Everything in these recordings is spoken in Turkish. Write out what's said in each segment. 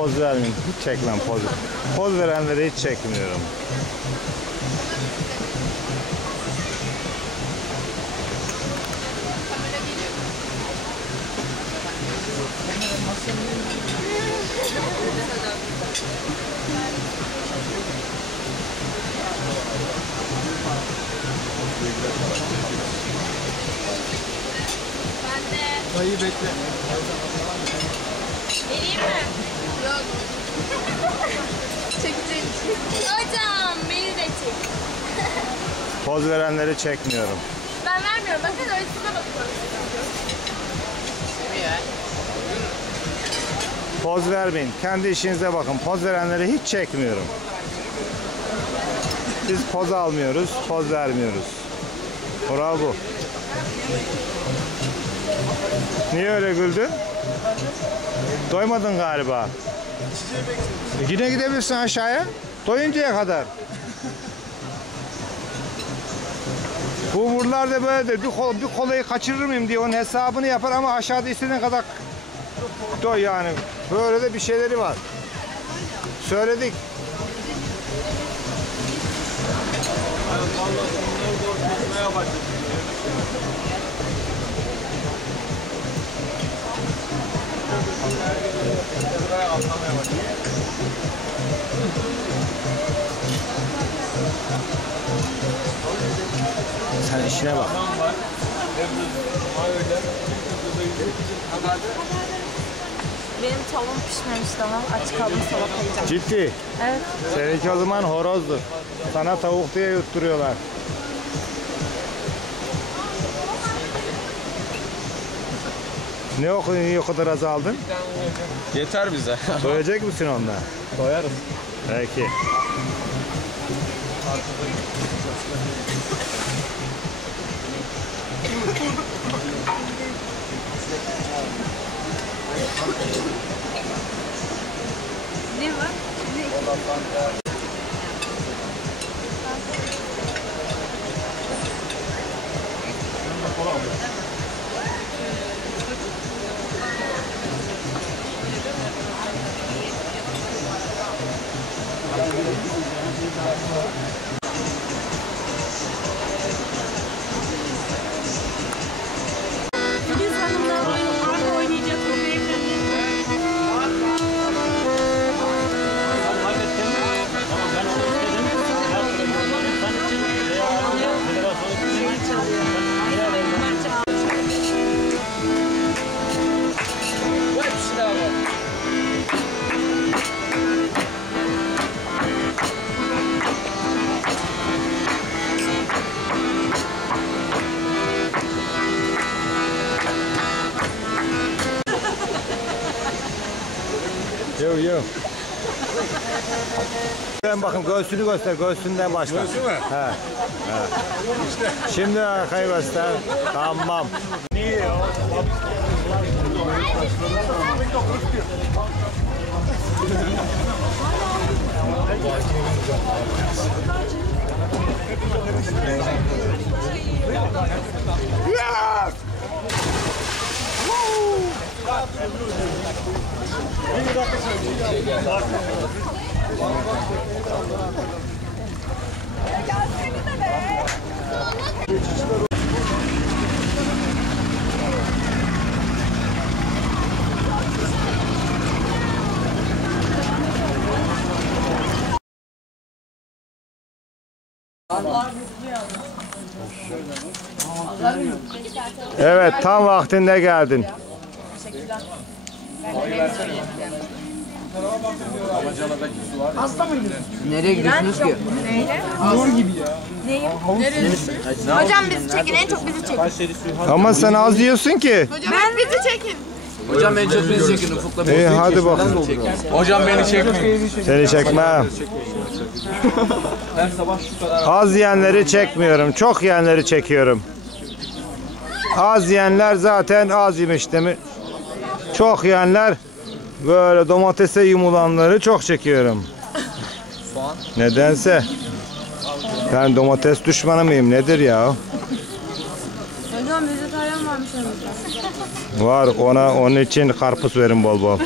Poz vermeyin. Hiç çekmem poz. Poz verenleri hiç çekmiyorum. Dayı bekle. Vereyim mi? Çekeceğim. Hocam beni de çek. Poz verenleri çekmiyorum. Ben vermiyorum. Bakın öyle size bakıyorum. Poz vermeyin. Kendi işinize bakın. Poz verenleri hiç çekmiyorum. Biz poz almıyoruz, poz vermiyoruz. Kural bu. Niye öyle güldün? Doymadın galiba. E yine gidebilirsin aşağıya. Doyuncaya kadar. Bu buralar da böyledir. Bir, kol, bir kolayı kaçırır mıyım diye onun hesabını yapar ama aşağıda istediğin kadar doy yani. Böyle de bir şeyleri var. Söyledik. Sen işine bak. Benim tavuğum pişmemiş daha. Aç kaldım salata yiyeceğim. Ciddi. Evet. Seninki o zaman horozdur. Sana tavuk diye yutturuyorlar. Ne o, niye o kadar az aldın? Yeter bize. Doyacak mısın onunla? Doyarız. Peki. Ne var? Filiz Yo yo. Ben bakın göğsünü göster, göğsünden başla. Göğsü mü? He. he. Şimdi arkayı göster. Tamam. Niye? Yes! Evet tam vaktinde geldin. Nereye gidiyorsunuz ki? Hocam bizi çekin. En çok bizi çekin. Ama sen az yiyorsun ki. Ben bizi çekin. Hocam en çok bizi çekin ufukla. İyi hadi bakalım. Hocam beni çekmeyin. Seni çekmem. Az yiyenleri çekmiyorum. Çok yiyenleri çekiyorum. Az yiyenler zaten az yemiş değil mi? Çok yiyenler böyle domatese yumulanları çok çekiyorum. Nedense. Ben domates düşmanı mıyım? Nedir ya? Hocam vejetaryen varmış önümüzde. Var ona onun için karpuz verin bol bol.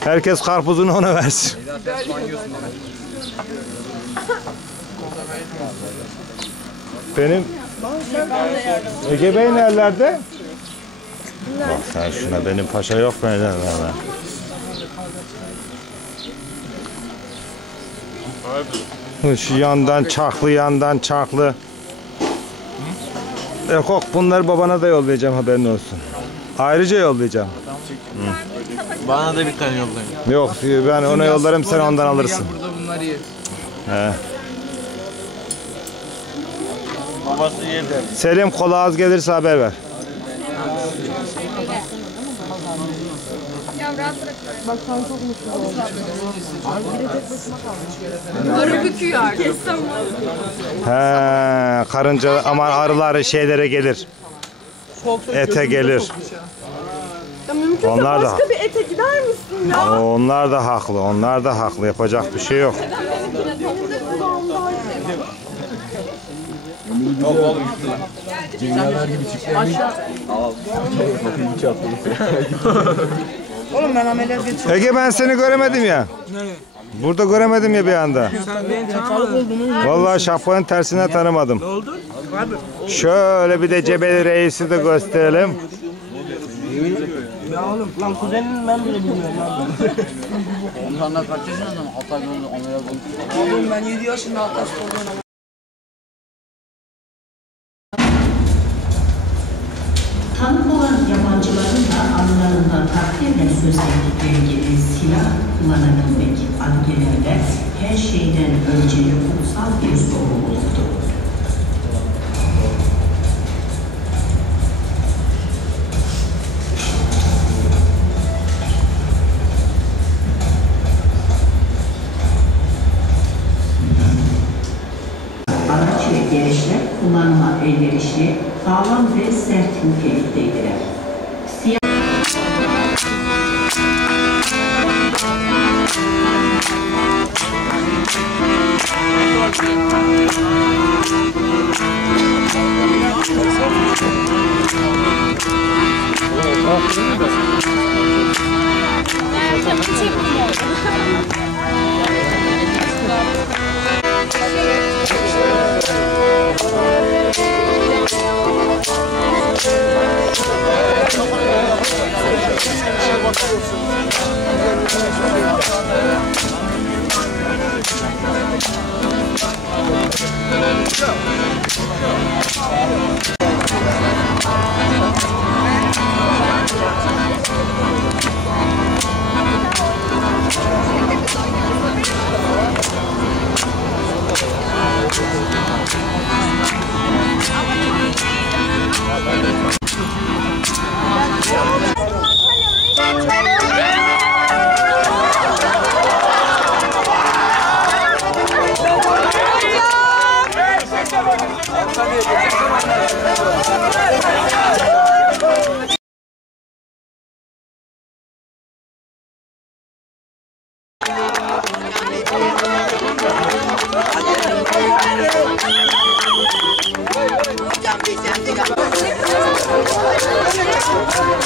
Herkes karpuzunu ona versin. Benim Ege Bey nerelerde? Bak sen şuna benim paşa yok benden hemen. Şu yandan çaklı yandan çaklı. Yok bunları babana da yollayacağım haberin olsun. Ayrıca yollayacağım. Bana da bir tane yollayın. Yok ben ona yollarım sen ondan alırsın. Burada bunları ye. He. Babası yedi. Selim kola az gelirse haber ver. Arı büküyor. He, karınca aman arılar şeylere gelir. Ete gelir. Ya mümkünse Onlar da- başka bir ete gider misin ya? Onlar da haklı. Onlar da haklı. Yapacak bir şey yok. Ege ben seni göremedim ya. Burada göremedim ya bir anda. Vallahi şapkanın tersine tanımadım. Ne oldu? Şöyle bir de Cebeli Reis'i de gösterelim. Ondan kaç yaşında adam? Hatta gördüm ameliyat olmuş. Oğlum ben 7 yaşında hatta sporda gibi silah kullanabilmek adgelerde her şeyden önceli kutsal bir sorumluluktur. Araç ve gereçler kullanıma elverişli, sağlam ve sert nitelikteydiler. 아, 그렇습니다.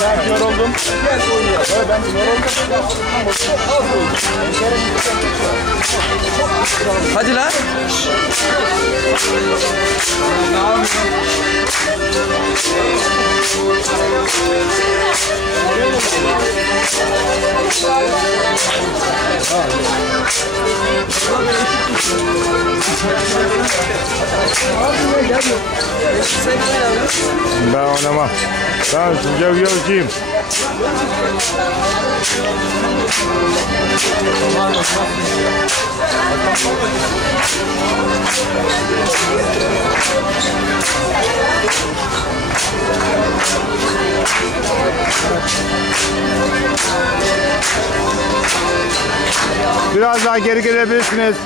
Ben yoruldum. Gel oynayalım. Ben yoruldum. Hadi lan. Ne yapıyorsun? Oh, yeah. Ben oynamam. Ben sıcak Biraz daha geri gelebilirsiniz.